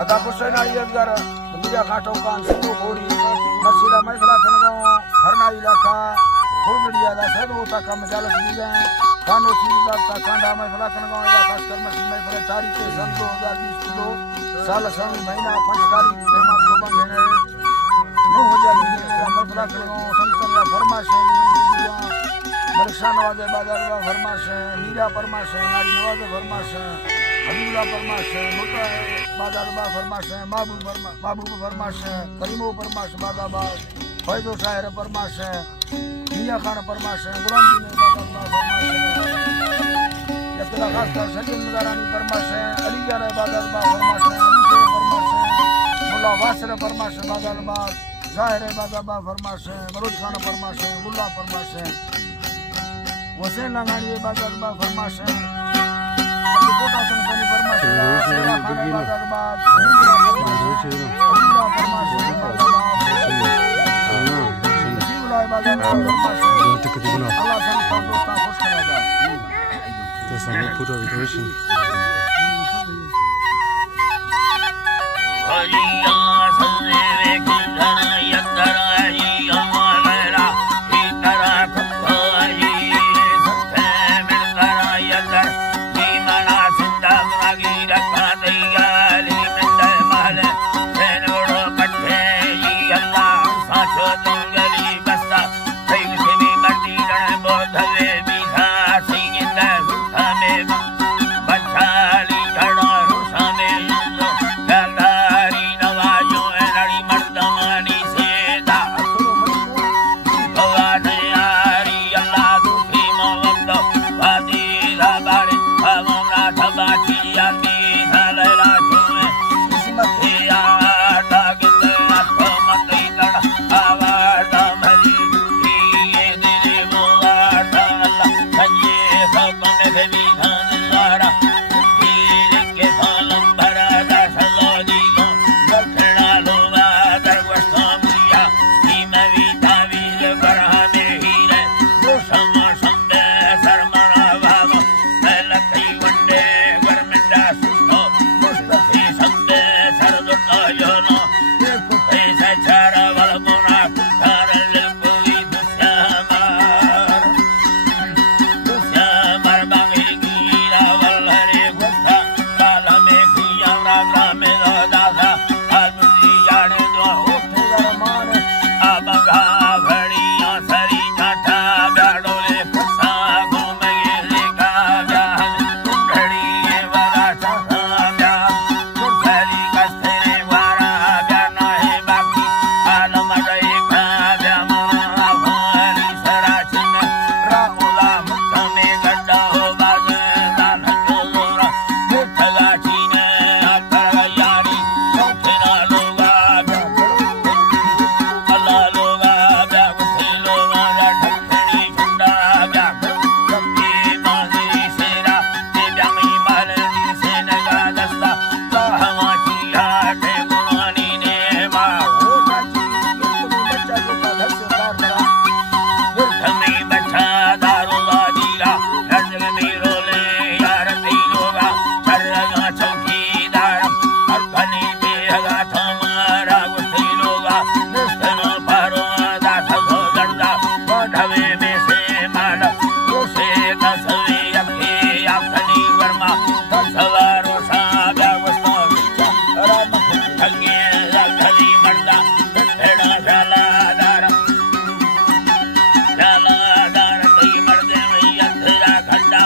अदा हुसैन अली असगर मीरा खाटो कान सिंधु घोड़ी मसीरा मैफला खनगांव हरना इलाका घोड़िया दा सदो तक मजालस दीदा खानो सीधा ता कांडा मैफला खनगांव इला खासकर मसी मैफला तारीख सन 2020 को साल समी महीना 5 तारीख से मां को बंधने 9000 मैफला खनगांव संतन या फरमाश मरशा नवाज़ बाजार फरमाश मीरा फरमाश नारी नवाज़ फरमाश हबीबुल्लाह फरमाश मुता बाजार फरमाश महबूब फरमाश करीमो फरमाश बादाबाद फैजो शायर फरमाश मियां खान फरमाश गुलाम दीन बाजार फरमाश यतला खासकर सजीद मदारानी फरमाश अली यार बाजार फरमाश अली शेर फरमाश मुल्ला वासिर फरमाश बाजार जाहिर बाजार फरमाश मरोज खान फरमाश मुल्ला फरमाश हुसैन लगानी बाजार फरमाश कोटा संसानी फरमाश शेरा खान बाजार फरमाश नसीबुल्लाह बाजार फरमाश अल्लाह सबका दोस्ता खुश करा जाए तो सब पूरा विक्रेशन अलिया सने वे किधर यंदर आई अमला ही करा खपाई सत्ते मिल करा यंदर की मना सिंदा रागी रखा दियाली मिंदे महले सेनोड़ो कट्ठे ये अल्लाह साचो तुंगली बस्ता सही से भी मर्दी रण बोधवे बिधा सही जिंदा हुठा में बचाली खड़ा हुठा में गंदारी नवाजो नड़ी मर्दमानी से दा भगवान यारी अल्लाह दुखी मोहम्मद वादी लाबारे हमना ठबाची यादी हलला तुमे किस्मत याद गिले आत्मा मती लड़ा आवाज मरी ये दिल मोला अल्लाह सजे सब में भी धनवारा दिल के सालम भरा दा सलोदी को बखड़ा लोगा दरवस्ता मुया नीमवी तावील बरहने हीरे वो समा संबे सरमना भाव लखई वंडे गरमिंडा सुस्तो मुस्तफी संबे सरदुल्ला योनो देखो कैसा चारा वल मोना कुठार लकोई दुश्यामार बांगी गिरा वल हरे गुस्सा काला में किया रागा में दादा आदमी जाने दो उठ रहमान आबगा भड़िया सरी काठा गाड़ोले फसा घूमे लेगा जान घड़ी वाला चाहा जान कुर्सी कस्ते वारा जाना है बाकी आलम गए का जामना हमारी सराचिन राहुला मुट्ठा में गड्ढा हो बाजे दान जोरा मुट्ठा चीने अतर यारी चौथेना लोगा अल्लाह लोगा गुस्से लोगा ठठड़ी फुंडा कब्बी माजी सेरा ते ब्यामी माल दी से नगा दस्ता हवा की हाटे गुनानी ने मा बच्चा जो का घर से बाहर बड़ा हमें बच्चा दारुला दीरा नजर में रोले यार नहीं लोगा चरगा चौकीदार हर बनी बेहगा तुम्हारा गुस्से लोगा निस्तनो पारो दास हो गर्दा बढ़वे में से माल उसे दसवे अखे अपनी वर्मा दसवारो साबा वस्तो राम ठगे रखली मर्दा ठेड़ा जलादार कई मर्दे में यथरा खड्डा